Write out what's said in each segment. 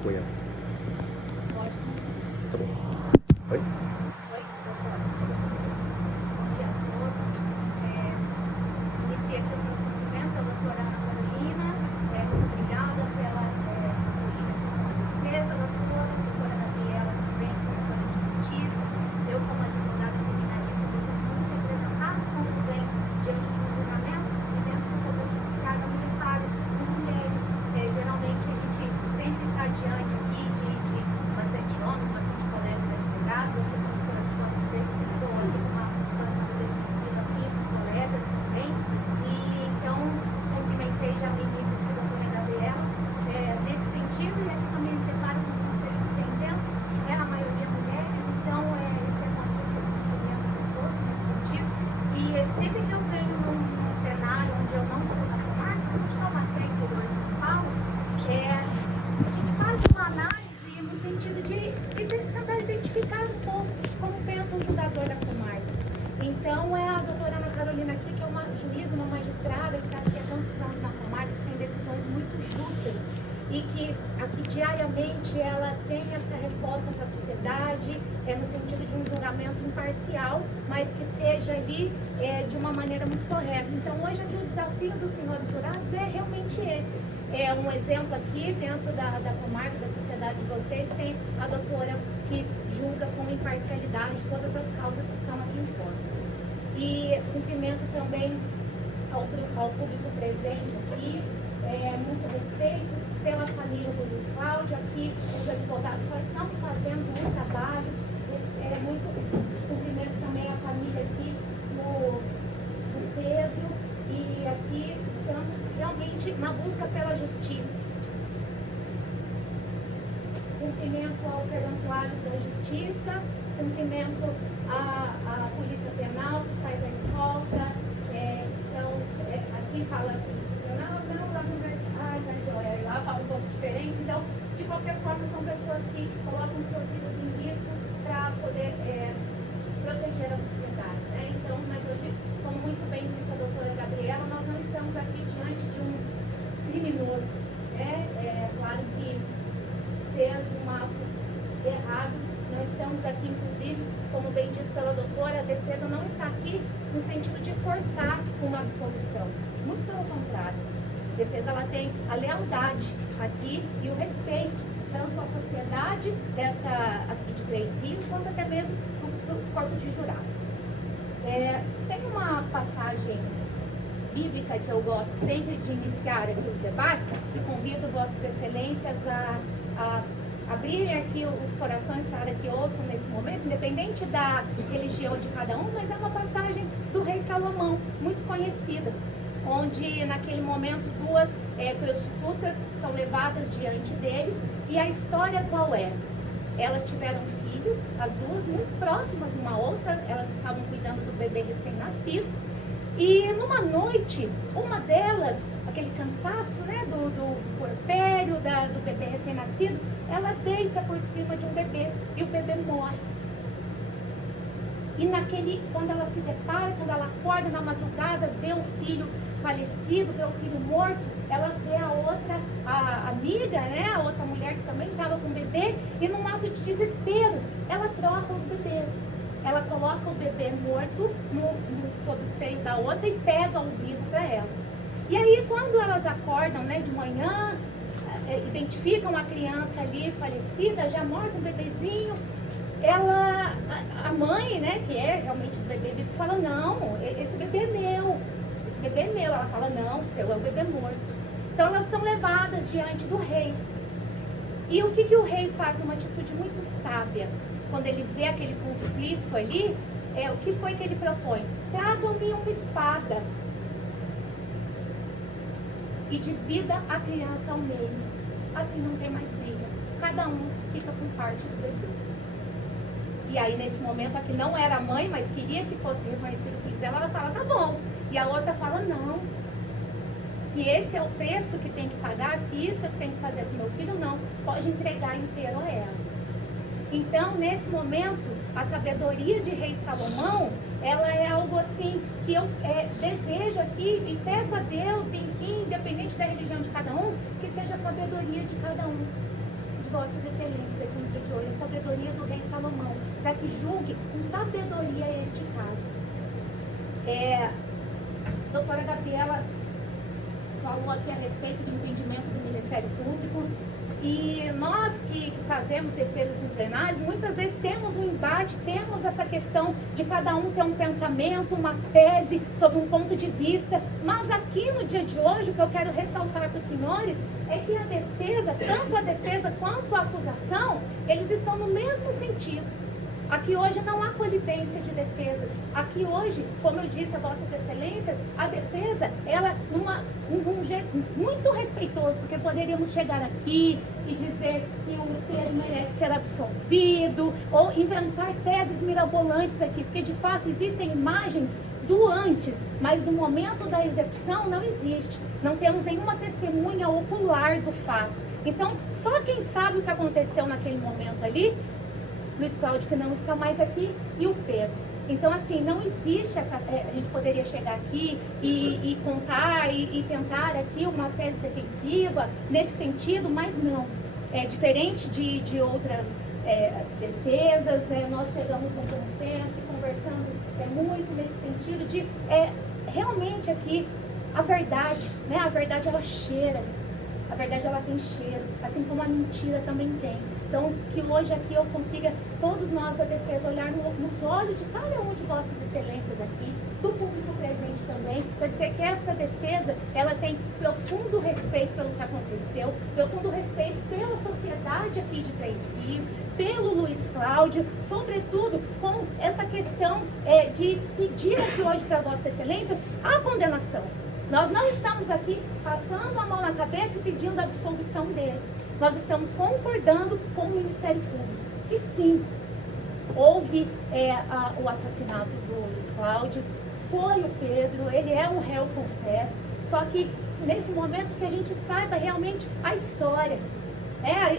apoiar. Pode. Tá bom. Oi? Oi, bom dia a todos. Iniciei aqui os meus cumprimentos à doutora Ana Carolina. Muito obrigada pela defesa, doutora Gabriela também, promotora de justiça. Eu, como advogada criminalista, me sinto muito representado quando vem diante de um julgamento e dentro do Poder Judiciário eu me deparo com mulheres. Geralmente a gente sempre está diante aqui de bastante homem, bastante colega de advogado, aqui como os senhores podem ver, estou aqui com uma bancada defensiva aqui, os colegas também. E então, cumprimentei já no início aqui a doutora Gabriela, nesse sentido, e aqui também me deparo com o conselho de sentença, a maioria mulheres, então esse é uma coisa que os cumprimentos a todos nesse sentido. E sempre que eu venho num plenário onde eu não sou da comarca, se eu tiver uma trem interior de São Paulo, a gente faz uma análise no sentido de tentar identificar um pouco como pensa um julgador da comarca. Então, é a doutora Ana Carolina aqui, que é uma juíza, uma magistrada, que está aqui há tantos anos na comarca, que tem decisões muito justas e que aqui diariamente ela tem essa resposta para a sociedade, no sentido de um julgamento imparcial, mas que seja ali de uma maneira muito correta. Então, hoje aqui o desafio dos senhores jurados é realmente esse. É um exemplo aqui dentro da comarca, da sociedade de vocês, tem a doutora que julga com imparcialidade todas as causas que são aqui impostas. E cumprimento também ao público presente aqui, muito respeito pela família do Luiz Cláudio. Aqui os advogados só estão fazendo um trabalho, muito cumprimento também a família aqui do Pedro, e aqui estamos realmente na busca pela justiça. Cumprimento aos serventuários da justiça, cumprimento a Polícia Penal, que faz a escolta, aqui fala a Polícia Penal, não, lá no Universidade, lá fala um pouco diferente. Então, de qualquer forma, são pessoas que colocam suas vidas em risco para poder proteger a sociedade, né? Então, mas hoje, como muito bem disse a doutora Gabriela, nós não estamos aqui diante de um criminoso, né? Claro que fez um ato errado. Não estamos aqui, inclusive, como bem dito pela doutora, a defesa não está aqui no sentido de forçar uma absolvição. Muito pelo contrário. A defesa ela tem a lealdade aqui e o respeito, tanto à sociedade desta aqui de Três Rios, quanto até mesmo do corpo de jurados. Tem uma passagem bíblica que eu gosto sempre de iniciar aqui os debates, e convido vossas excelências a abrirem aqui os corações para que ouçam nesse momento, independente da religião de cada um, mas é uma passagem do rei Salomão, muito conhecida, onde naquele momento duas prostitutas são levadas diante dele, e a história qual é? Elas tiveram filhos, as duas muito próximas uma outra, elas estavam cuidando do bebê recém-nascido, e numa noite, uma delas, aquele cansaço, né, do puerpério, do bebê recém-nascido, ela deita por cima de um bebê e o bebê morre. E quando ela se depara, quando ela acorda na madrugada, vê o filho falecido, vê o filho morto, ela vê a outra, a amiga, né, a outra mulher que também estava com o bebê, e num ato de desespero, ela troca os bebês. Ela coloca o bebê morto sob o seio da outra e pega o vivo para ela. E aí, quando elas acordam, né, de manhã, identificam a criança ali falecida, já morta, um bebezinho, a mãe, né, que é realmente o bebê vivo, fala, não, esse bebê é meu, esse bebê é meu. Ela fala, não, o seu é o bebê morto. Então elas são levadas diante do rei. E o que o rei faz numa atitude muito sábia, quando ele vê aquele conflito ali, o que foi que ele propõe? Tragam-me uma espada e divida a criança ao meio. Assim não tem mais briga. Cada um fica com parte do bebê. E aí, nesse momento, a que não era a mãe, mas queria que fosse reconhecido o filho dela, ela fala, tá bom. E a outra fala, não. Se esse é o preço que tem que pagar, se isso eu tenho que fazer com meu filho, não. Pode entregar inteiro a ela. Então, nesse momento, a sabedoria de Rei Salomão, ela é algo assim que eu desejo aqui e peço a Deus, enfim, independente da religião de cada um, que seja a sabedoria de cada um. De vossas excelências aqui no dia de hoje, a sabedoria do rei Salomão, para que julgue com sabedoria este caso. A doutora Gabriela falou aqui a respeito do entendimento do Ministério Público, e nós que fazemos defesas em plenários, muitas vezes temos um embate, temos essa questão de cada um ter um pensamento, uma tese sobre um ponto de vista, mas aqui no dia de hoje o que eu quero ressaltar para os senhores é que a defesa, tanto a defesa quanto a acusação, eles estão no mesmo sentido. Aqui hoje não há colidência de defesas. Aqui hoje, como eu disse a vossas excelências, a defesa, ela num jeito muito respeitoso, porque poderíamos chegar aqui e dizer que o Pedro merece ser absolvido, ou inventar teses mirabolantes aqui, porque de fato existem imagens do antes, mas do momento da execução não existe. Não temos nenhuma testemunha ocular do fato. Então, só quem sabe o que aconteceu naquele momento ali, Luiz Cláudio, que não está mais aqui, e o Pedro. Então, assim, não existe essa... a gente poderia chegar aqui e contar e tentar aqui uma tese defensiva nesse sentido, mas não. É diferente de outras defesas, nós chegamos a um consenso, conversando muito nesse sentido de realmente aqui a verdade, né? A verdade ela cheira, a verdade ela tem cheiro, assim como a mentira também tem. Então, que hoje aqui eu consiga, todos nós da defesa, olhar nos olhos de cada um de vossas excelências aqui, do público presente também, para dizer que esta defesa, ela tem profundo respeito pelo que aconteceu, profundo respeito pela sociedade aqui de Três Rios, pelo Luiz Cláudio, sobretudo com essa questão de pedir aqui hoje para vossas excelências a condenação. Nós não estamos aqui passando a mão na cabeça e pedindo a absolvição dele. Nós estamos concordando com o Ministério Público, que sim, houve o assassinato do Luiz Cláudio, foi o Pedro, ele é um réu confesso, só que nesse momento que a gente saiba realmente a história.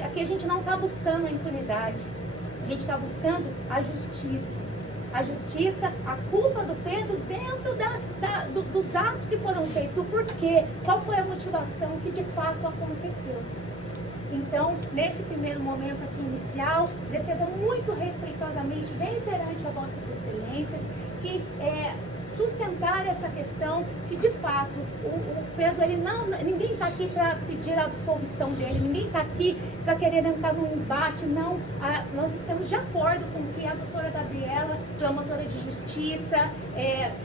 Aqui a gente não está buscando a impunidade, a gente está buscando a justiça. A justiça, a culpa do Pedro dentro dos atos que foram feitos, o porquê, qual foi a motivação que de fato aconteceu. Então, nesse primeiro momento aqui inicial, defesa muito respeitosamente vem perante a vossas excelências que sustentar essa questão que de fato o Pedro, ninguém está aqui para pedir a absolvição dele, ninguém está aqui para querer entrar num embate, não. Nós estamos de acordo com que a doutora Gabriela, promotora de justiça,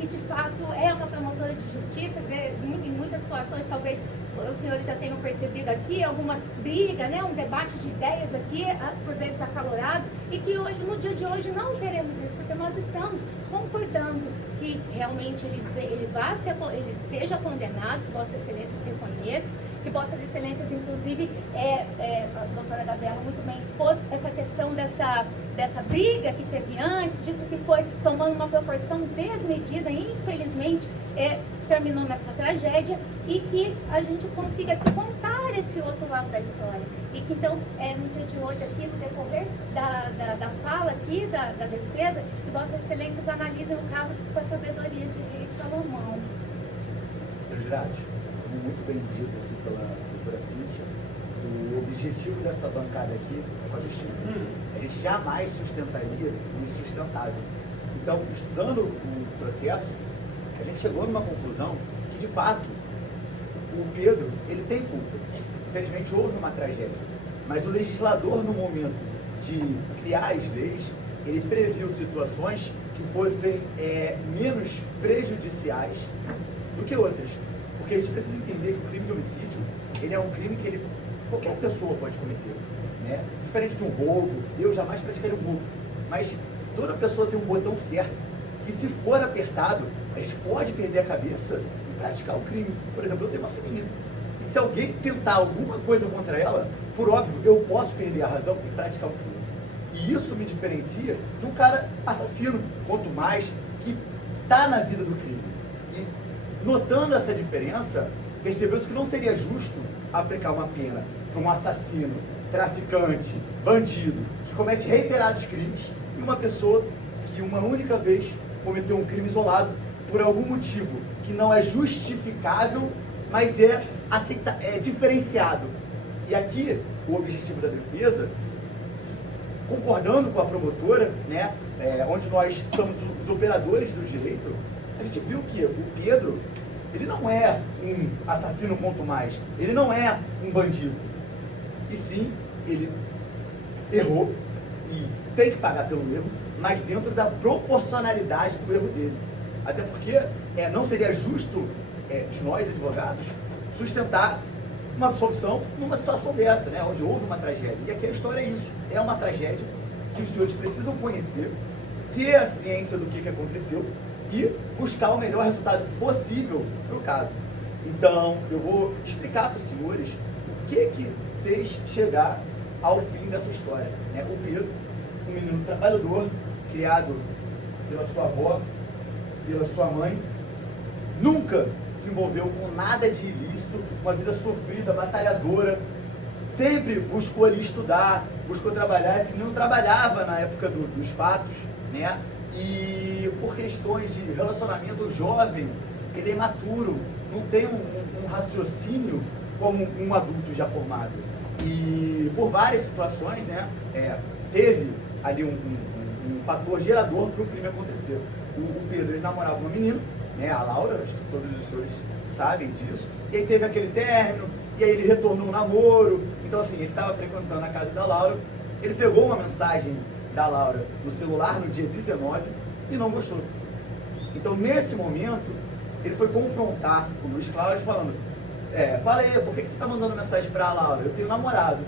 que de fato é uma promotora de justiça, em muitas situações talvez os senhores já tenham percebido aqui, alguma briga, um debate de ideias aqui, por vezes acalorados, e que hoje, no dia de hoje, não teremos isso, porque nós estamos concordando que realmente ele seja condenado, que Vossa Excelência se reconheça, que Vossas Excelências, inclusive, a doutora Gabriela muito bem expôs essa questão dessa briga que teve antes, disso que foi tomando uma proporção desmedida, infelizmente, terminou nessa tragédia, e que a gente consiga contar esse outro lado da história. E que então, no dia de hoje aqui, no decorrer da fala aqui, da defesa, que Vossas Excelências analisem o caso com a sabedoria de rei Salomão. Senhor Girardi, como muito bem dito aqui pela doutora Cíntia, o objetivo dessa bancada aqui é com a justiça. A gente jamais sustentaria o insustentável. Então, estudando o processo, a gente chegou numa conclusão que, de fato, o Pedro, ele tem culpa. Infelizmente, houve uma tragédia. Mas o legislador, no momento de criar as leis, ele previu situações que fossem menos prejudiciais do que outras. Porque a gente precisa entender que o crime de homicídio, ele é um crime que qualquer pessoa pode cometer. Né? Diferente de um roubo, eu jamais praticaria um roubo. Mas toda pessoa tem um botão certo. E se for apertado, a gente pode perder a cabeça e praticar o crime. Por exemplo, eu tenho uma filhinha. E se alguém tentar alguma coisa contra ela, por óbvio, eu posso perder a razão e praticar o crime. E isso me diferencia de um cara assassino, quanto mais, que está na vida do crime. E notando essa diferença, percebeu-se que não seria justo aplicar uma pena para um assassino, traficante, bandido, que comete reiterados crimes, e uma pessoa que uma única vez cometeu um crime isolado por algum motivo que não é justificável, mas é diferenciado. E aqui o objetivo da defesa, concordando com a promotora, né, onde nós somos os operadores do direito, a gente viu que o Pedro, ele não é um assassino quanto mais, ele não é um bandido, e sim, ele errou e tem que pagar pelo erro, mas dentro da proporcionalidade do erro dele. Até porque não seria justo de nós, advogados, sustentar uma absolvição numa situação dessa, né, onde houve uma tragédia. E aqui a história é isso, é uma tragédia que os senhores precisam conhecer, ter a ciência do que aconteceu e buscar o melhor resultado possível para o caso. Então, eu vou explicar para os senhores o que fez chegar ao fim dessa história, né? O Pedro, um menino trabalhador, criado pela sua avó, pela sua mãe, nunca se envolveu com nada de ilícito, uma vida sofrida, batalhadora, sempre buscou ali estudar, buscou trabalhar. Esse menino trabalhava na época dos fatos, né? E por questões de relacionamento jovem, ele é imaturo, não tem um raciocínio como um adulto já formado. E por várias situações, né, teve ali um fator gerador para o crime acontecer. O Pedro, ele namorava uma menina, né, a Laura, acho que todos os senhores sabem disso, e aí teve aquele término, e aí ele retornou um namoro. Então assim, ele estava frequentando a casa da Laura, ele pegou uma mensagem da Laura no celular no dia 19 e não gostou. Então nesse momento, ele foi confrontar o Luiz Cláudio falando, fala aí, por que você está mandando mensagem para a Laura? Eu tenho namorado.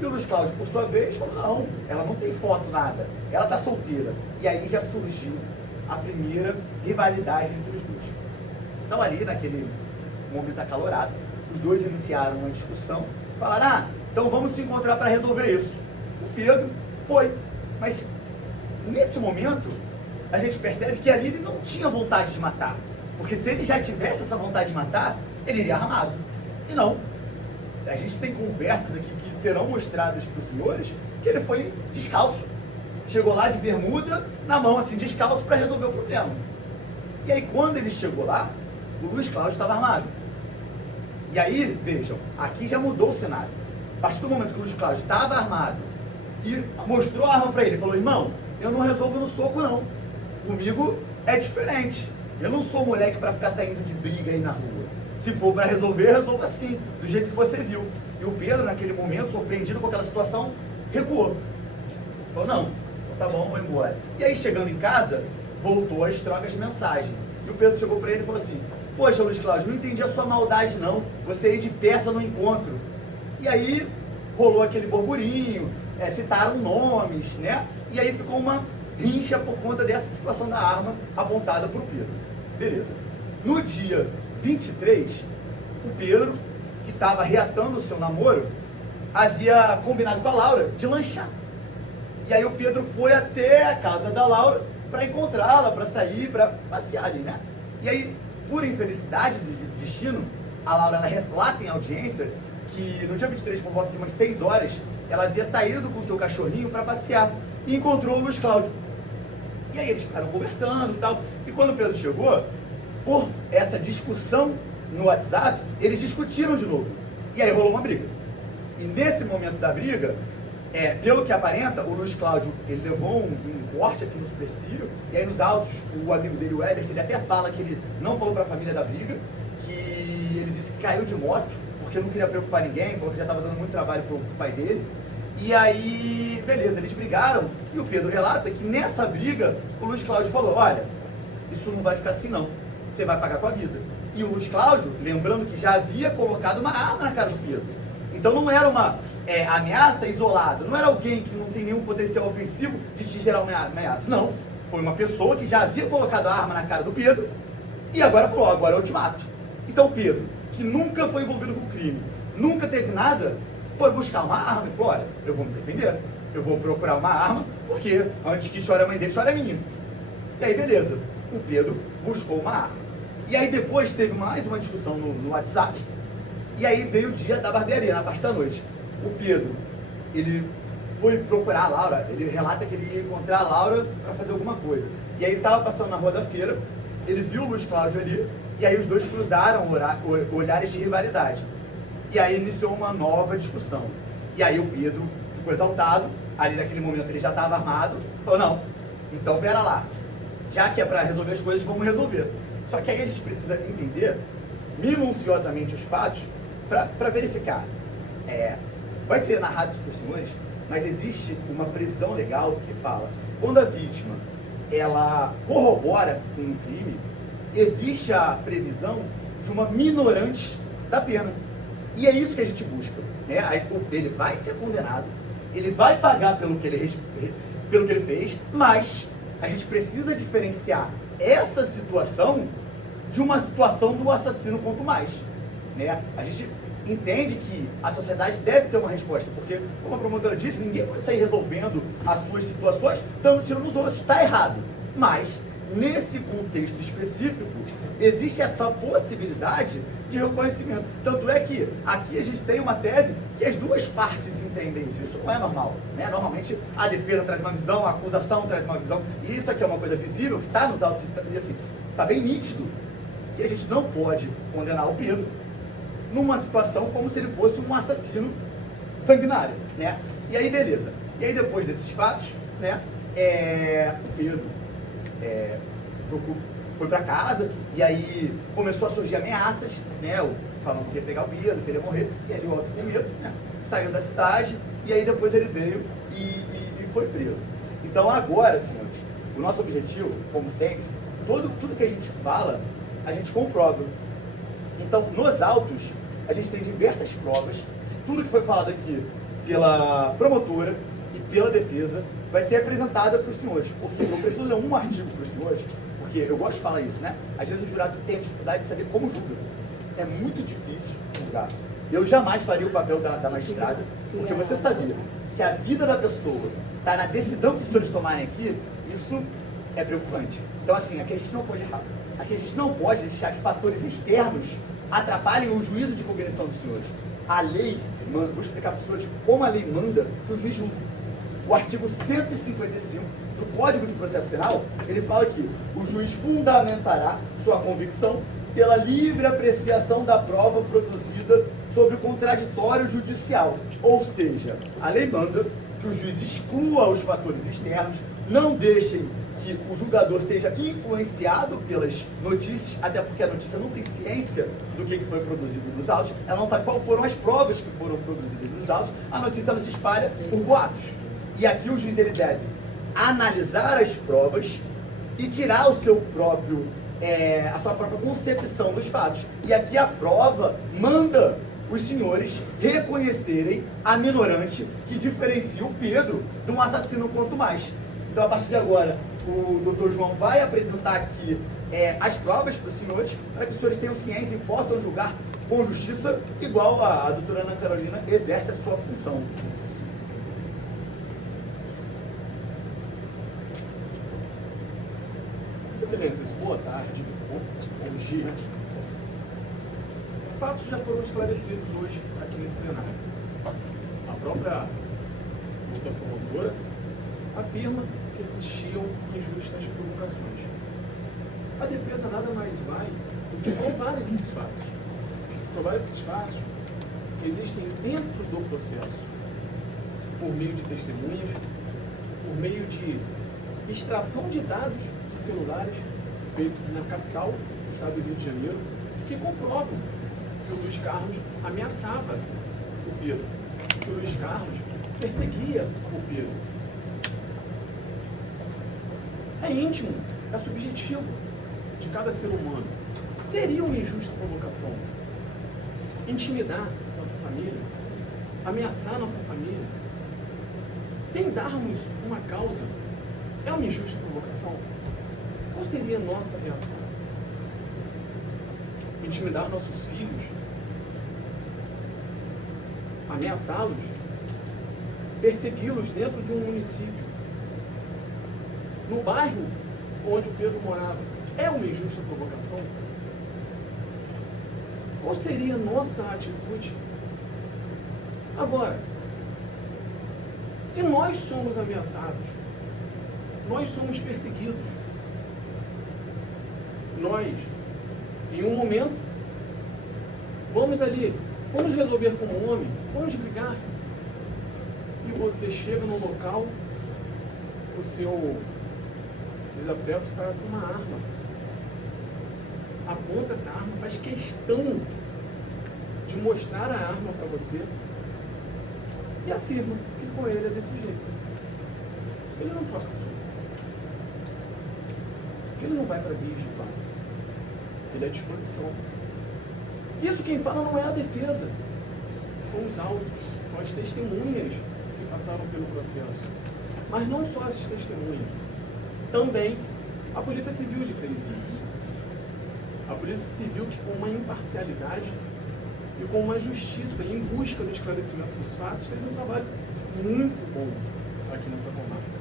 E o Luiz Cláudio, por sua vez, falou, não, ela não tem foto, nada, ela está solteira. E aí já surgiu a primeira rivalidade entre os dois. Então ali, naquele momento acalorado, os dois iniciaram uma discussão, falaram, então vamos se encontrar para resolver isso. O Pedro foi, mas nesse momento, a gente percebe que ali ele não tinha vontade de matar, porque se ele já tivesse essa vontade de matar, ele iria armado, e não. A gente tem conversas aqui que serão mostradas para os senhores, que ele foi descalço, chegou lá de bermuda, na mão assim, descalço, para resolver o problema. E aí quando ele chegou lá, o Luiz Cláudio estava armado. E aí, vejam, aqui já mudou o cenário. A partir do momento que o Luiz Cláudio estava armado e mostrou a arma para ele, falou, irmão, eu não resolvo no soco não, comigo é diferente, eu não sou moleque para ficar saindo de briga aí na rua, se for para resolver, resolva assim, do jeito que você viu. E o Pedro, naquele momento, surpreendido com aquela situação, recuou, falou, não, tá bom, vou embora. E aí, chegando em casa, voltou às trocas de mensagem, e o Pedro chegou para ele e falou assim, poxa, Luiz Cláudio, não entendi a sua maldade não, você ir de peça no encontro. E aí rolou aquele burburinho, citaram nomes, né? E aí ficou uma rincha por conta dessa situação da arma apontada por Pedro. Beleza. No dia 23, o Pedro, que estava reatando o seu namoro, havia combinado com a Laura de lanchar. E aí o Pedro foi até a casa da Laura para encontrá-la, para sair, para passear ali, né? E aí, por infelicidade do destino, a Laura, ela relata em audiência que no dia 23, por volta de umas 6 horas, ela havia saído com o seu cachorrinho para passear e encontrou o Luiz Cláudio. E aí eles ficaram conversando e tal. E quando o Pedro chegou, por essa discussão no WhatsApp, eles discutiram de novo. E aí rolou uma briga. E nesse momento da briga, pelo que aparenta, o Luiz Cláudio, ele levou um corte aqui no supercílio, e aí nos autos, o amigo dele, o Everton, ele até fala que ele não falou para a família da briga, que ele disse que caiu de moto, porque não queria preocupar ninguém, falou que já estava dando muito trabalho pro pai dele. E aí, beleza, eles brigaram, e o Pedro relata que nessa briga, o Luiz Cláudio falou, olha, isso não vai ficar assim não, você vai pagar com a vida. E o Luiz Cláudio, lembrando que já havia colocado uma arma na cara do Pedro. Então não era uma ameaça isolada, não era alguém que não tem nenhum potencial ofensivo de te gerar uma ameaça. Não, foi uma pessoa que já havia colocado a arma na cara do Pedro e agora falou, agora eu te mato. Então o Pedro, que nunca foi envolvido com crime, nunca teve nada, foi buscar uma arma e falou, olha, eu vou me defender, eu vou procurar uma arma, porque antes que chore a mãe dele, chora a menina. E aí beleza, o Pedro buscou uma arma. E aí depois teve mais uma discussão no WhatsApp, e aí veio o dia da barbearia, na parte da noite. O Pedro, ele foi procurar a Laura, ele relata que ele ia encontrar a Laura para fazer alguma coisa. E aí ele estava passando na rua da feira, ele viu o Luiz Cláudio ali, e aí os dois cruzaram olhares de rivalidade. E aí iniciou uma nova discussão. E aí o Pedro ficou exaltado, ali naquele momento ele já estava armado, falou, não, então pera lá, já que é para resolver as coisas, vamos resolver. Só que aí a gente precisa entender minuciosamente os fatos para verificar. Vai ser narrado isso para os senhores, mas existe uma previsão legal que fala, quando a vítima ela corrobora com um crime, existe a previsão de uma minorante da pena. E é isso que a gente busca, né? Aí, ele vai ser condenado, ele vai pagar pelo que ele fez, mas a gente precisa diferenciar essa situação de uma situação do assassino quanto mais, né? A gente entende que a sociedade deve ter uma resposta, porque, como a promotora disse, ninguém pode sair resolvendo as suas situações dando tiro nos outros, está errado. Mas, nesse contexto específico, existe essa possibilidade de reconhecimento. Tanto é que aqui a gente tem uma tese que as duas partes entendem isso. Isso não é normal, né? Normalmente a defesa traz uma visão, a acusação traz uma visão, e isso aqui é uma coisa visível, que está nos autos, e assim, está bem nítido, que a gente não pode condenar o Pedro numa situação como se ele fosse um assassino sanguinário, né? E aí, beleza. E aí, depois desses fatos, né, o Pedro foi para casa, e aí começou a surgir ameaças, né, falando que ia pegar o Pedro, que ele ia morrer, e aí o outro com medo, né, saiu da cidade, e aí depois ele veio e foi preso. Então agora, senhores, o nosso objetivo, como sempre, tudo que a gente fala, a gente comprova. Então, nos autos, a gente tem diversas provas, tudo que foi falado aqui pela promotora e pela defesa vai ser apresentada para os senhores, porque eu preciso ler um artigo para os senhores, porque eu gosto de falar isso, né? Às vezes o jurado tem dificuldade de saber como julga. É muito difícil julgar. Eu jamais faria o papel da magistrada, porque você sabia que a vida da pessoa está na decisão que os senhores tomarem aqui, isso é preocupante. Então, assim, aqui a gente não pode errar. Aqui a gente não pode deixar que fatores externos atrapalhem o juízo de cognição dos senhores. A lei manda, vou explicar para os senhores como a lei manda que o juiz julgue. O artigo 155 do Código de Processo Penal, ele fala que o juiz fundamentará sua convicção pela livre apreciação da prova produzida sobre o contraditório judicial. Ou seja, a lei manda que o juiz exclua os fatores externos, não deixem que o julgador seja influenciado pelas notícias, até porque a notícia não tem ciência do que foi produzido nos autos, ela não sabe quais foram as provas que foram produzidas nos autos, a notícia ela se espalha por boatos. E aqui o juiz ele deve analisar as provas e tirar o seu próprio, a sua própria concepção dos fatos. E aqui a prova manda os senhores reconhecerem a minorante que diferencia o Pedro de um assassino quanto mais. Então, a partir de agora, o doutor João vai apresentar aqui as provas para os senhores, para que os senhores tenham ciência e possam julgar com justiça, igual a doutora Ana Carolina exerce a sua função. Excelências, boa tarde, bom dia. Fatos já foram esclarecidos hoje aqui nesse plenário. A própria outra promotora afirma que existiam injustas provocações. A defesa nada mais vai do que provar esses fatos. Provar esses fatos que existem dentro do processo, por meio de testemunhas, por meio de extração de dados de celulares feitos na capital do estado do Rio de Janeiro, que comprovam que o Luiz Carlos ameaçava o Pedro, que o Luiz Carlos perseguia o Pedro. É íntimo, é subjetivo de cada ser humano. Seria uma injusta provocação intimidar nossa família, ameaçar nossa família, sem darmos uma causa? É uma injusta provocação? Qual seria a nossa reação? Intimidar nossos filhos? Ameaçá-los? Persegui-los dentro de um município? No bairro onde o Pedro morava? É uma injusta provocação? Qual seria a nossa atitude? Agora, se nós somos ameaçados, nós somos perseguidos, nós, em um momento, vamos ali, vamos resolver como homem, vamos brigar, você chega no local, o seu desafeto está com uma arma. Aponta essa arma, faz questão de mostrar a arma para você e afirma que com ele é desse jeito. Ele não troca o soco. Ele não vai para vias de fato. Ele é à disposição. Isso quem fala não é a defesa. São os áudios, são as testemunhas que passaram pelo processo. Mas não só as testemunhas. Também a Polícia Civil de Presídios. A Polícia Civil que com uma imparcialidade e com uma justiça em busca do esclarecimento dos fatos fez um trabalho muito bom aqui nessa comarca.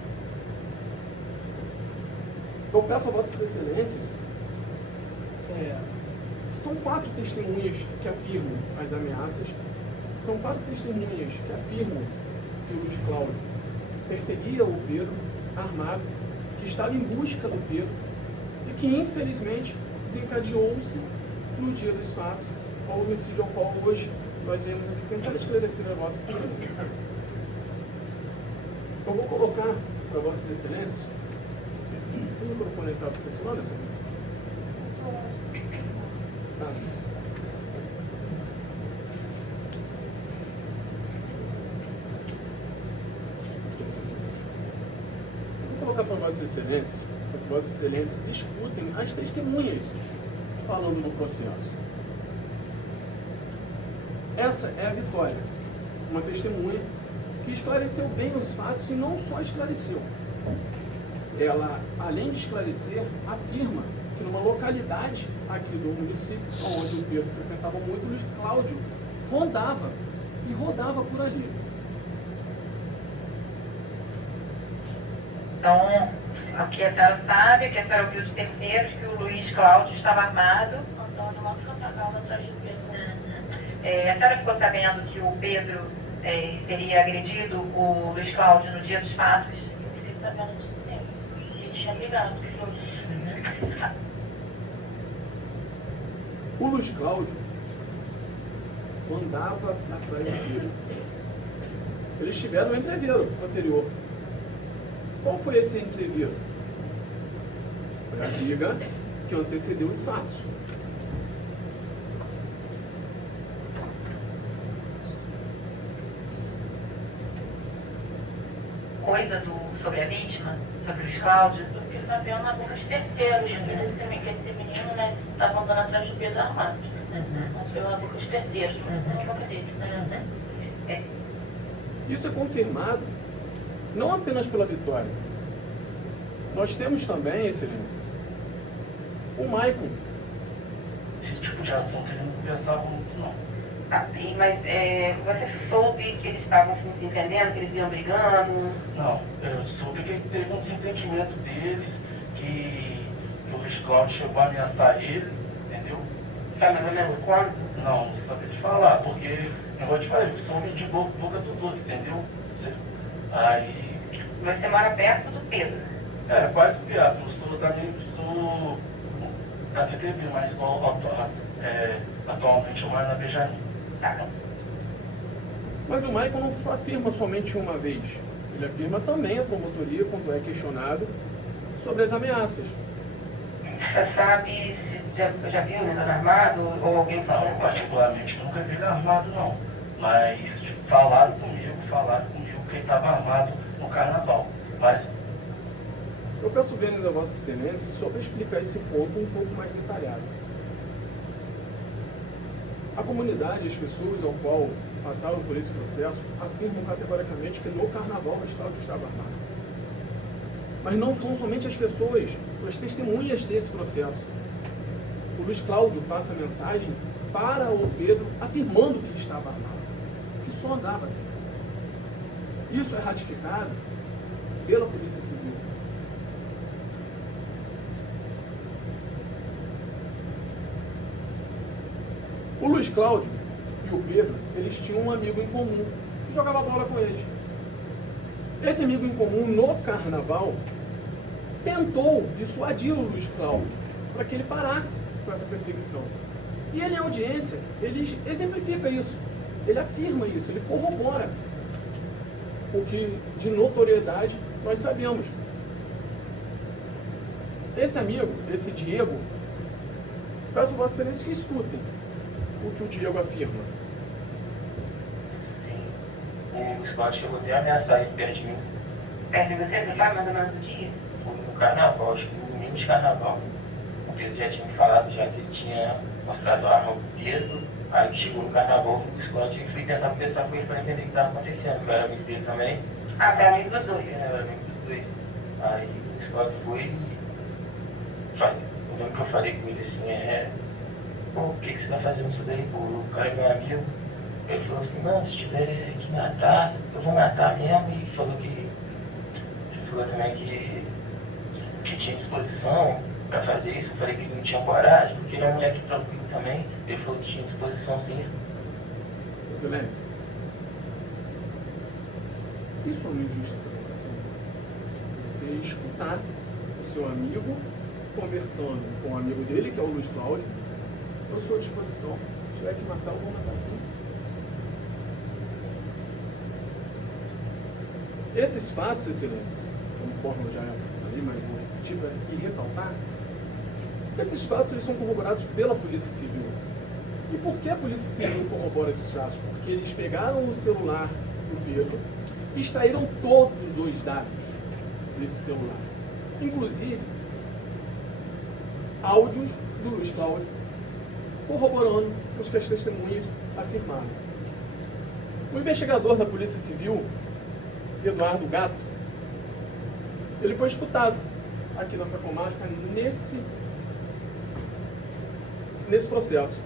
Eu peço a Vossas Excelências, são 4 testemunhas que afirmam as ameaças, são 4 testemunhas que afirmam que o Luiz Cláudio perseguia o Pedro armado, que estava em busca do Pedro e que infelizmente desencadeou-se no dia dos fatos ao homicídio ao qual hoje nós viemos aqui tentar esclarecer a Vossas Excelências. Eu vou colocar para Vossas Excelências. O microfone está funcionando, Excelência? Tá. Vou colocar para Vossas Excelências, para que Vossas Excelências escutem as testemunhas falando no processo. Essa é a Vitória, uma testemunha que esclareceu bem os fatos e não só esclareceu. Ela, além de esclarecer, afirma que numa localidade aqui do município, onde o Pedro frequentava muito, o Luiz Cláudio rodava por ali. Então, o que a senhora sabe, que a senhora ouviu de terceiros, que o Luiz Cláudio estava armado. Antônio Marcos Cantagal, atrás do Pedro. A senhora ficou sabendo que o Pedro teria agredido o Luiz Cláudio no dia dos fatos? Eu fiquei sabendo disso sim. Ele tinha brigado com os dois. O Luiz Cláudio andava atrás do Pedro. Eles tiveram um entreveiro anterior. Qual foi esse entreveiro? Foi a briga que antecedeu os fatos. Coisa sobre a vítima, sobre o Luiz Cláudio? Eu fiquei sabendo na boca de terceiros que esse menino, né, estava andando atrás do Pedro armado. Mas foi na boca de terceiros, não na boca dele. Isso é confirmado não apenas pela Vitória. Nós temos também, Excelências, o Maicon. Esse tipo de assunto ele não conversava muito, não. Mas você soube que eles estavam se desentendendo, que eles iam brigando? Não, eu soube que teve um desentendimento deles, que o Luiz Cláudio chegou a ameaçar ele, entendeu? Sabe mais ou menos quando? Não sabia te falar, porque, eu te falei, soube de boca dos outros, entendeu? Aí... Você mora perto do Pedro? Quase perto. Eu sou da CTB, mas atualmente eu moro na Benjamin. Tá. Mas o Maicon não afirma somente uma vez. Ele afirma também a promotoria quando é questionado sobre as ameaças. Você sabe se já viu ele andando armado ou alguém Não, falando? particularmente nunca vi ele armado, não. Mas falaram comigo que ele estava armado no carnaval. Mas Eu peço bênus a Vossa Excelência só para explicar esse ponto um pouco mais detalhado. A comunidade, as pessoas ao qual passaram por esse processo, afirmam categoricamente que no carnaval o Estado estava armado. Mas não são somente as pessoas, as testemunhas desse processo. O Luiz Cláudio passa a mensagem para o Pedro afirmando que ele estava armado, que só andava assim. Isso é ratificado pela Polícia Civil. O Luiz Cláudio e o Pedro, eles tinham um amigo em comum que jogava bola com eles. Esse amigo em comum, no carnaval, tentou dissuadir o Luiz Cláudio para que ele parasse com essa perseguição. E ele, em audiência, ele exemplifica isso, ele afirma isso, ele corrobora. o que de notoriedade nós sabemos. Esse amigo, esse Diego, peço a Vossa Excelência que escutem o que o Diego afirma. Sim. O Scott chegou até a ameaçar ele perto de mim. Perto de você sabe mais ou menos o dia? Foi no carnaval, acho que no domingo de carnaval. Porque ele já tinha me falado já que ele tinha mostrado a arma pro Pedro. Aí chegou no carnaval, fui pro Scott e fui tentar conversar com ele para entender o que estava acontecendo. Eu era amigo dele também. Ah, você é amigo dos dois? Eu era amigo dos dois. Aí o Scott foi e eu lembro que eu falei com ele assim, pô, por que você tá fazendo isso daí, pô? O cara é meu amigo. Ele falou assim, não, se tiver que matar, eu vou matar mesmo. E falou também que tinha disposição para fazer isso. Eu falei que ele não tinha coragem, porque ele é um moleque tranquilo também. Ele falou que tinha disposição sim. Excelência, isso é uma injusta provocação. Você escutar o seu amigo conversando com o amigo dele, que é o Luiz Cláudio, eu sou à disposição. Se tiver que matar, eu vou matar sim. Esses fatos, Excelência, conforme eu já falei, mas vou repetir e ressaltar, esses fatos eles são corroborados pela Polícia Civil. E por que a Polícia Civil corrobora esses fatos? Porque eles pegaram o celular do Pedro e extraíram todos os dados desse celular. Inclusive, áudios do Luiz Cláudio, corroborando os que as testemunhas afirmaram. O investigador da Polícia Civil, Eduardo Gato, ele foi escutado aqui nessa comarca nesse processo.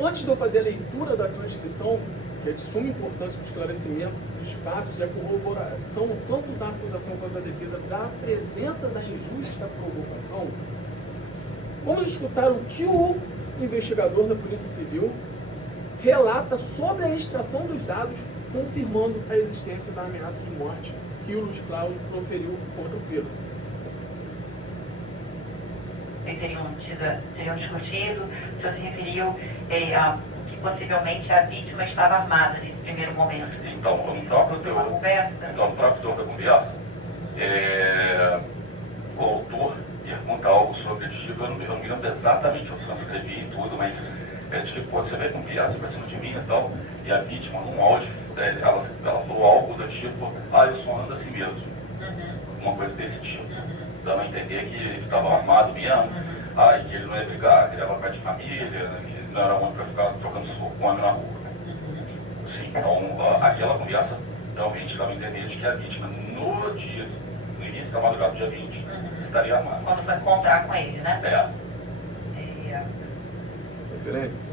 Antes de eu fazer a leitura da transcrição, que é de suma importância para o esclarecimento dos fatos e a corroboração tanto da acusação quanto da defesa da presença da injusta provocação, vamos escutar o que o investigador da Polícia Civil relata sobre a extração dos dados, confirmando a existência da ameaça de morte que o Luiz Cláudio proferiu contra o Pedro. Teriam discutido, o senhor se referiu a que possivelmente a vítima estava armada nesse primeiro momento. Então, no próprio teor da conversa, o autor pergunta algo sobre o tipo, eu não me lembro exatamente, eu transcrevi e tudo, mas tipo, você vai com criança pra cima de mim e tal, e a vítima, num áudio, ela falou algo do tipo, eu só ando assim mesmo. Uma coisa desse tipo. Dando a entender que ele estava armado mesmo, e que ele não ia brigar, que ele era pai de família, que não era homem para ficar trocando soco com homem na rua. Sim, então aquela conversa realmente dava a entender de que a vítima, no início da madrugada do dia 20, estaria armada. Quando foi encontrar com ele, né? Excelência,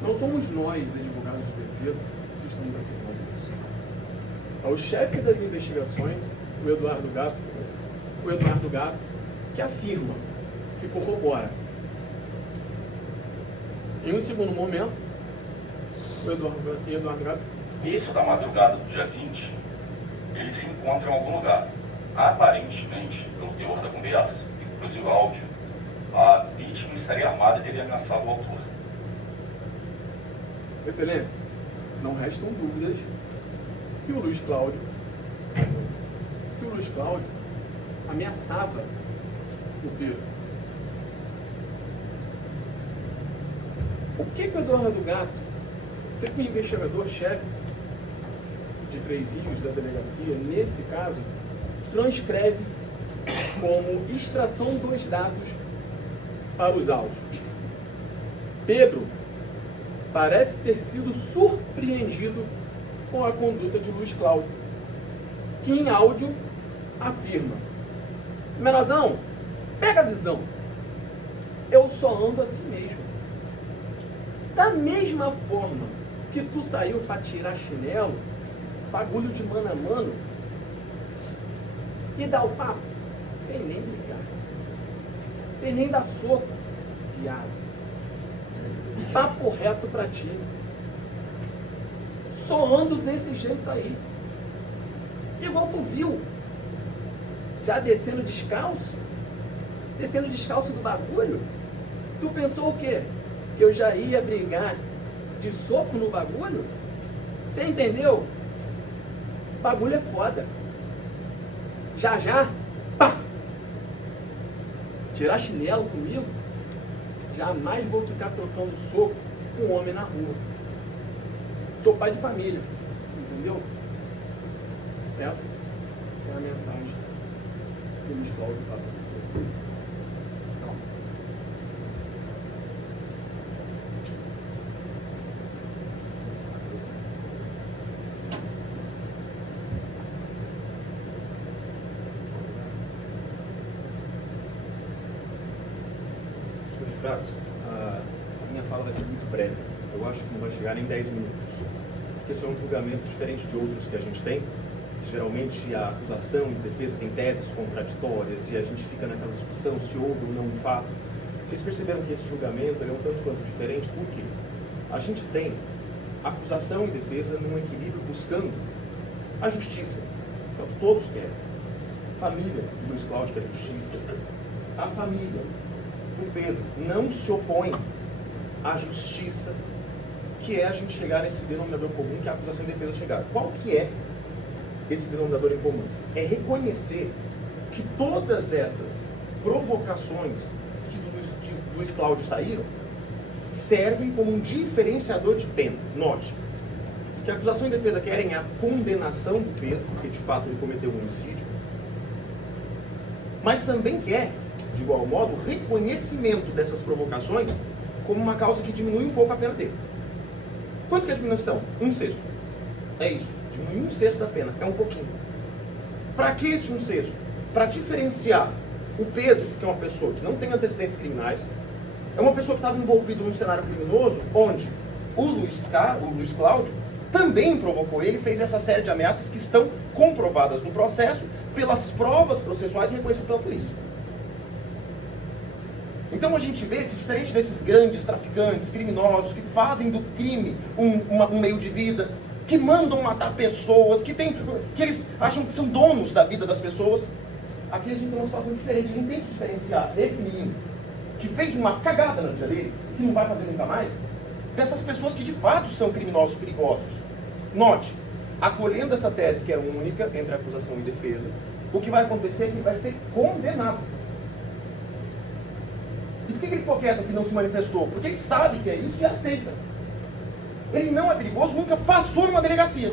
não somos nós, advogados de defesa, que estamos afirmando isso. O chefe das investigações, o Eduardo Gato, que afirma, que corrobora. Em um segundo momento, o Eduardo Gato... Início da madrugada do dia 20, ele se encontra em algum lugar. Aparentemente, pelo teor da conversa, inclusive o áudio, a vítima estaria armada e teria ameaçado o autor. Excelência, não restam dúvidas que o Luiz Cláudio ameaçava o Pedro. O que o Eduardo Gato, o que o investigador-chefe de presídios da delegacia, nesse caso, transcreve como extração dos dados para os áudios? Pedro parece ter sido surpreendido com a conduta de Luiz Cláudio, que em áudio afirma: Menorzão, pega a visão, eu só ando assim mesmo. Da mesma forma que tu saiu para tirar chinelo, bagulho de mano a mano, e dar o papo, sem nem brigar, sem nem dar soco, viado. Papo reto pra ti. Só ando desse jeito aí. Igual tu viu, já descendo descalço do bagulho, tu pensou o quê? Que eu já ia brigar de soco no bagulho? Você entendeu? O bagulho é foda. Já, pá! Tirar chinelo comigo, jamais vou ficar trocando soco com um homem na rua. Sou pai de família, entendeu? Essa é a mensagem que o Luiz Cláudio passa. Então, Senhores jurados, a minha fala vai ser muito breve. Eu acho que não vai chegar nem 10 minutos. Porque esse é um julgamento diferente de outros que a gente tem. Geralmente a acusação e a defesa tem teses contraditórias e a gente fica naquela discussão se houve ou não um fato. Vocês perceberam que esse julgamento é um tanto quanto diferente? Por quê? A gente tem acusação e defesa num equilíbrio buscando a justiça. Então, todos querem. Família, do Luiz Cláudio, que é a justiça. A família, o Pedro, não se opõe à justiça, que é a gente chegar nesse denominador comum que a acusação e a defesa chegaram. Qual que é esse denominador em comum? É reconhecer que todas essas provocações que do Luiz Cláudio saíram servem como um diferenciador de pena. Note que a acusação e a defesa querem a condenação do Pedro, porque de fato ele cometeu um homicídio, mas também quer, de igual modo, o reconhecimento dessas provocações como uma causa que diminui um pouco a pena dele. Quanto que é a diminuição? 1/6. É isso. Diminui 1/6 da pena. É um pouquinho. Para que esse 1/6? Para diferenciar o Pedro, que é uma pessoa que não tem antecedentes criminais, é uma pessoa que estava envolvida num cenário criminoso, onde o Luiz Cláudio também provocou ele e fez essa série de ameaças que estão comprovadas no processo pelas provas processuais e reconhecidas pela polícia. Então a gente vê que, diferente desses grandes traficantes, criminosos, que fazem do crime um meio de vida, que mandam matar pessoas, que eles acham que são donos da vida das pessoas, aqui a gente tem uma situação diferente. A gente tem que diferenciar esse menino que fez uma cagada na vida dele, que não vai fazer nunca mais, dessas pessoas que de fato são criminosos perigosos. Note, acolhendo essa tese que é única entre acusação e defesa, o que vai acontecer é que ele vai ser condenado. E por que ele ficou quieto, que não se manifestou? Porque ele sabe que é isso e aceita. Ele não é perigoso, nunca passou numa delegacia.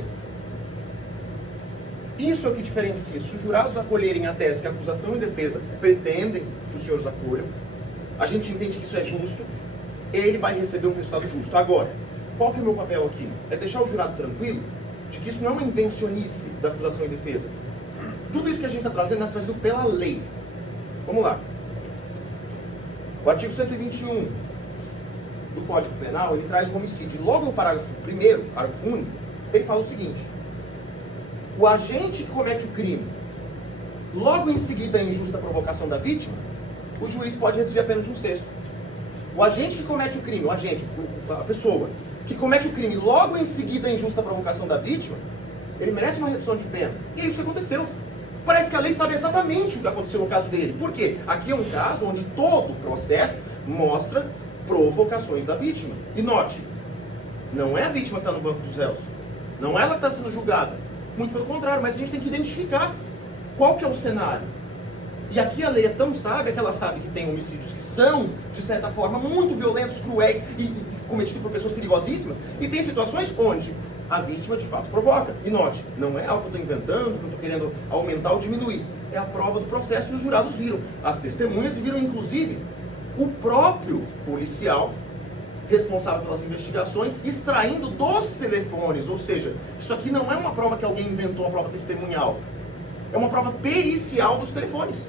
Isso é o que diferencia. Se os jurados acolherem a tese que a acusação e a defesa pretendem que os senhores acolham, a gente entende que isso é justo, ele vai receber um resultado justo. Agora, qual que é o meu papel aqui? É deixar o jurado tranquilo de que isso não é uma invencionice da acusação e defesa. Tudo isso que a gente está trazendo pela lei. Vamos lá. O artigo 121 do Código Penal, ele traz o homicídio. Logo no parágrafo 1º, parágrafo único, ele fala o seguinte: o agente que comete o crime, logo em seguida a injusta provocação da vítima, o juiz pode reduzir a pena de 1/6. O agente que comete o crime, a pessoa que comete o crime logo em seguida a injusta provocação da vítima, ele merece uma redução de pena. E é isso que aconteceu. Parece que a lei sabe exatamente o que aconteceu no caso dele. Por quê? Aqui é um caso onde todo o processo mostra provocações da vítima. E note, não é a vítima que está no banco dos réus. Não é ela que está sendo julgada. Muito pelo contrário, mas a gente tem que identificar qual que é o cenário. E aqui a lei é tão sábia que ela sabe que tem homicídios que são, de certa forma, muito violentos, cruéis e cometidos por pessoas perigosíssimas. E tem situações onde a vítima de fato provoca. E note, não é algo que eu estou inventando, que eu estou querendo aumentar ou diminuir. É a prova do processo e os jurados viram. As testemunhas viram, inclusive, o próprio policial responsável pelas investigações extraindo dos telefones. Ou seja, isso aqui não é uma prova que alguém inventou, uma prova testemunhal. É uma prova pericial dos telefones,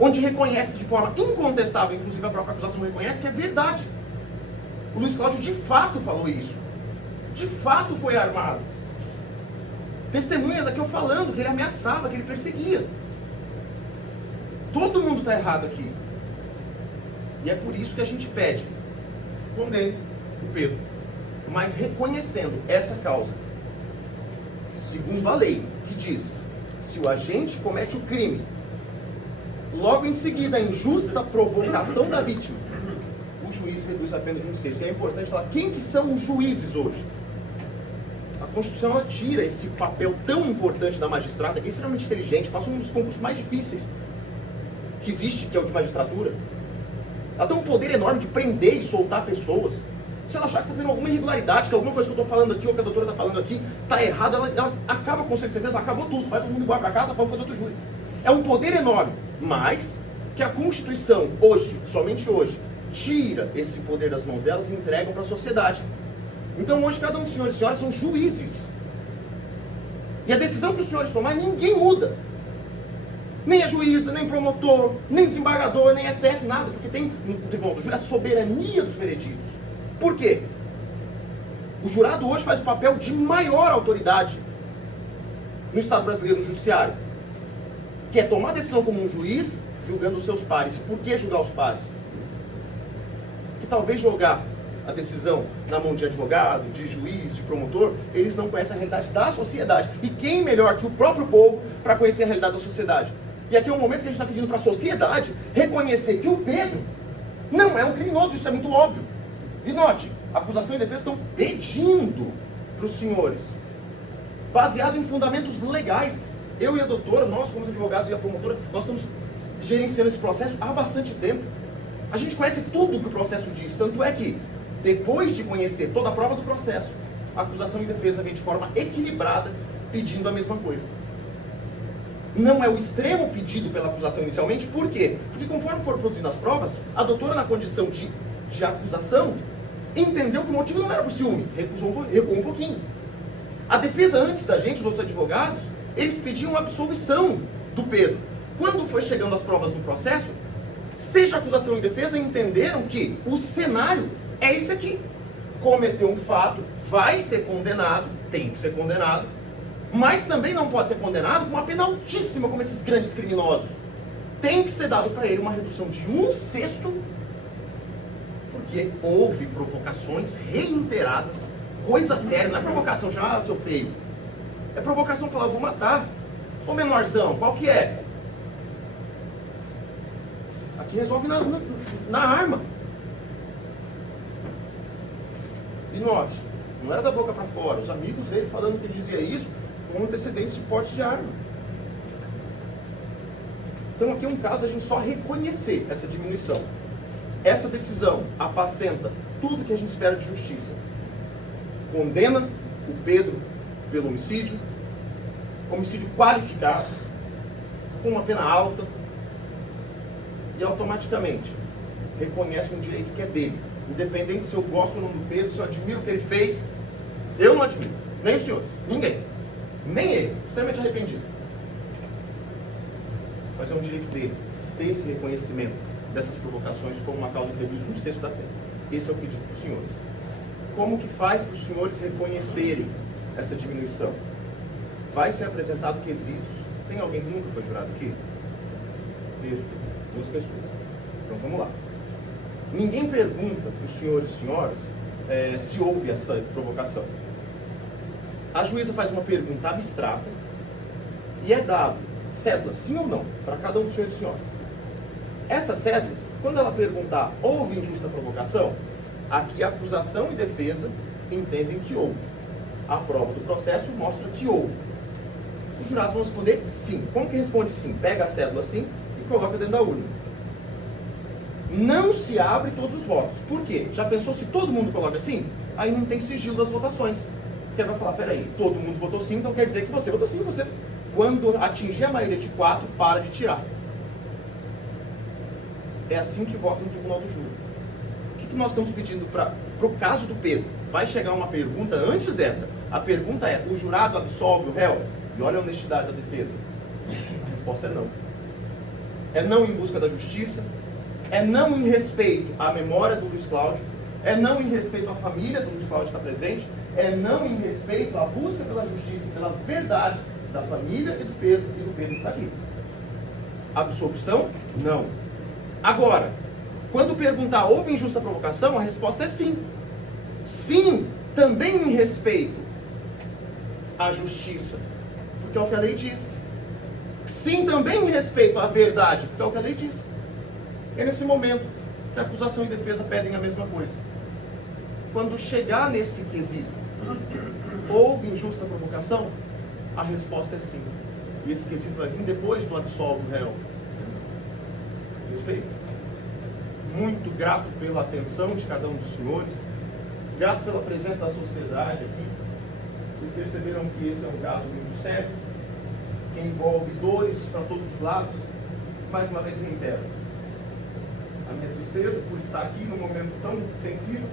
onde reconhece de forma incontestável, inclusive a própria acusação reconhece, que é verdade. O Luiz Cláudio de fato falou isso. De fato foi armado. Testemunhas aqui eu falando que ele ameaçava, que ele perseguia. Todo mundo está errado aqui. E é por isso que a gente pede, condene o Pedro, mas reconhecendo essa causa, segundo a lei, que diz: se o agente comete o crime, logo em seguida a injusta provocação da vítima, o juiz reduz a pena de 1/6. E é importante falar quem que são os juízes hoje. A Constituição ela tira esse papel tão importante da magistrada, que é extremamente inteligente, passou um dos concursos mais difíceis que existe, que é o de magistratura. Ela tem um poder enorme de prender e soltar pessoas. Se ela achar que está tendo alguma irregularidade, que alguma coisa que eu estou falando aqui, ou que a doutora está falando aqui, está errada, ela acaba com certeza, acabou tudo, vai todo mundo embora para casa, vamos fazer outro júri. É um poder enorme, mas que a Constituição, hoje, somente hoje, tira esse poder das mãos delas e entrega para a sociedade. Então hoje cada um dos senhores e senhoras são juízes. E a decisão que os senhores tomarem, ninguém muda. Nem a juíza, nem promotor, nem desembargador, nem STF, nada. Porque tem no Tribunal do Júri a soberania dos vereditos. Por quê? O jurado hoje faz o papel de maior autoridade no Estado brasileiro no judiciário. Que é tomar decisão como um juiz, julgando os seus pares. Por que julgar os pares? Que talvez jogar a decisão na mão de advogado, de juiz, de promotor, eles não conhecem a realidade da sociedade. E quem melhor que o próprio povo para conhecer a realidade da sociedade? E aqui é um momento que a gente está pedindo para a sociedade reconhecer que o Pedro não é um criminoso, isso é muito óbvio. E note, a acusação e a defesa estão pedindo para os senhores, baseado em fundamentos legais. Eu e a doutora, nós como advogados e a promotora, nós estamos gerenciando esse processo há bastante tempo. A gente conhece tudo o que o processo diz, tanto é que, depois de conhecer toda a prova do processo, a acusação e a defesa vem de forma equilibrada, pedindo a mesma coisa. Não é o extremo pedido pela acusação inicialmente, por quê? Porque conforme foram produzindo as provas, a doutora, na condição de acusação, entendeu que o motivo não era por ciúme, recuou um pouquinho. A defesa, antes da gente, os outros advogados, eles pediam absolvição do Pedro. Quando foi chegando as provas do processo, seja acusação e defesa entenderam que o cenário é esse aqui. Cometeu um fato, vai ser condenado, tem que ser condenado, mas também não pode ser condenado com uma pena altíssima como esses grandes criminosos. Tem que ser dado para ele uma redução de 1/6, porque houve provocações reiteradas, coisa séria, não é provocação de seu feio, é provocação falar, vou matar. Ô menorzão, qual que é? Aqui resolve na arma. E note, não era da boca para fora, os amigos dele falando que ele dizia isso com antecedentes de porte de arma. Então aqui é um caso a gente só reconhecer essa diminuição. Essa decisão apacenta tudo que a gente espera de justiça. Condena o Pedro pelo homicídio qualificado, com uma pena alta, e automaticamente reconhece um direito que é dele. Independente se eu gosto ou não do Pedro, se eu admiro o que ele fez, eu não admiro. Nem o senhor, ninguém. Nem ele, extremamente arrependido. Mas é um direito dele, ter esse reconhecimento dessas provocações como uma causa que reduz 1/6 da pena. Esse é o pedido para os senhores. Como que faz para os senhores reconhecerem essa diminuição? Vai ser apresentado quesitos. Tem alguém que nunca foi jurado aqui? Perfeito. 2 pessoas. Então vamos lá. Ninguém pergunta para os senhores e senhoras se houve essa provocação. A juíza faz uma pergunta abstrata e é dado cédula, sim ou não, para cada um dos senhores e senhoras. Essas cédulas, quando ela perguntar houve injusta provocação, aqui a acusação e defesa entendem que houve. A prova do processo mostra que houve. Os jurados vão responder sim. Como que responde sim? Pega a cédula assim e coloca dentro da urna. Não se abre todos os votos. Por quê? Já pensou se todo mundo coloca sim? Aí não tem sigilo das votações. Porque vai falar, peraí, todo mundo votou sim, então quer dizer que você votou sim, você, quando atingir a maioria de 4, para de tirar. É assim que vota no Tribunal do Júri. O que nós estamos pedindo para o caso do Pedro? Vai chegar uma pergunta antes dessa. A pergunta é, o jurado absolve o réu? E olha a honestidade da defesa. A resposta é não. É não em busca da justiça, é não em respeito à memória do Luiz Cláudio, é não em respeito à família do Luiz Cláudio que está presente, é não em respeito à busca pela justiça e pela verdade da família e do Pedro que está aqui. Absolvição? Não. Agora, quando perguntar houve injusta provocação, a resposta é sim. Sim, também em respeito à justiça, porque é o que a lei diz. Sim, também em respeito à verdade, porque é o que a lei diz. É nesse momento que a acusação e a defesa pedem a mesma coisa. Quando chegar nesse quesito, Houve injusta provocação? A resposta é sim. E esse quesito vai vir depois do absolvo réu. Perfeito? Muito grato pela atenção de cada um dos senhores. Grato pela presença da sociedade aqui. Vocês perceberam que esse é um caso muito sério, que envolve dores para todos os lados. Mais uma vez reitero a minha tristeza por estar aqui num momento tão sensível,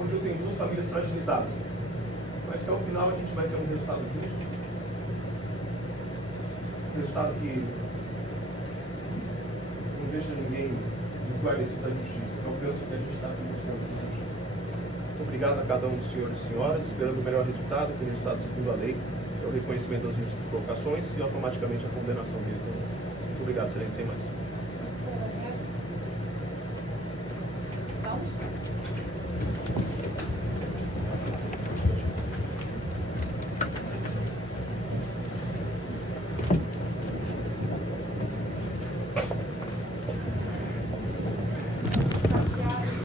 onde eu tenho duas famílias fragilizadas. Mas que ao final a gente vai ter um resultado justo, um resultado que não deixa ninguém desguarnecido da justiça. Eu penso que a gente está aqui buscando a justiça. Muito obrigado a cada um dos senhores e senhoras, esperando o melhor resultado, que é o resultado segundo a lei, que é o reconhecimento das injustas provocações e automaticamente a condenação dele também. Muito obrigado, excelência, sem mais. Vamos?